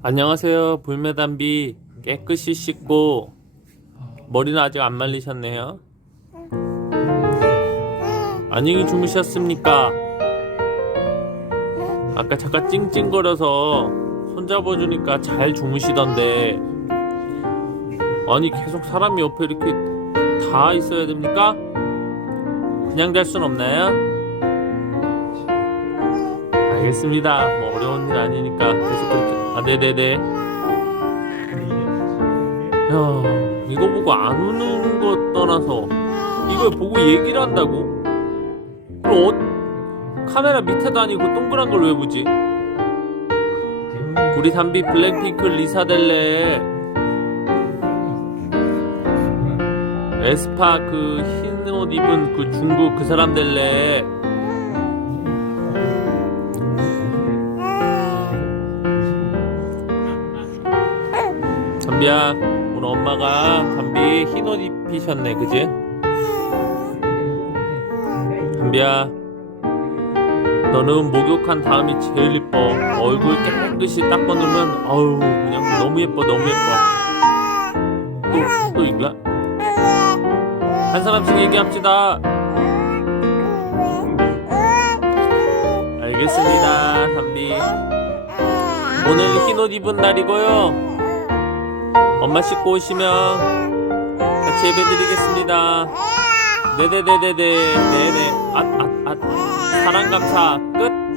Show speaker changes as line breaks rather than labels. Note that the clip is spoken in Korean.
안녕하세요. 불매담비 깨끗이 씻고 머리는 아직 안 말리셨네요. 안녕히 주무셨습니까? 아까 잠깐 찡찡거려서 손잡아 주니까 잘 주무시던데 아니 계속 사람이 옆에 이렇게 다 있어야 됩니까? 그냥 잘 순 없나요? 알겠습니다. 뭐 어려운 일 아니니까 계속 그렇게 아 네네네. 야 이거 보고 안 우는 거 떠나서 이걸 보고 얘기를 한다고? 그럼 어, 카메라 밑에도 아니고 동그란 걸 왜 보지? 우리 담비 블랙핑크 리사 델레 에스파 그 흰 옷 입은 그 중국 그 사람 델레 담비야 오늘 엄마가 담비 흰옷 입히셨네 그지? 담비야 너는 목욕한 다음이 제일 이뻐. 얼굴 깨끗이 닦아 놓으면 어우 그냥 너무 예뻐 너무 예뻐. 또, 또 이거야? 한 사람씩 얘기합시다. 알겠습니다 담비. 오늘 흰옷 입은 날이고요 엄마 씻고 오시면 같이 예배 드리겠습니다. 네네네네네. 네네. 앗앗앗. 사랑 감사. 끝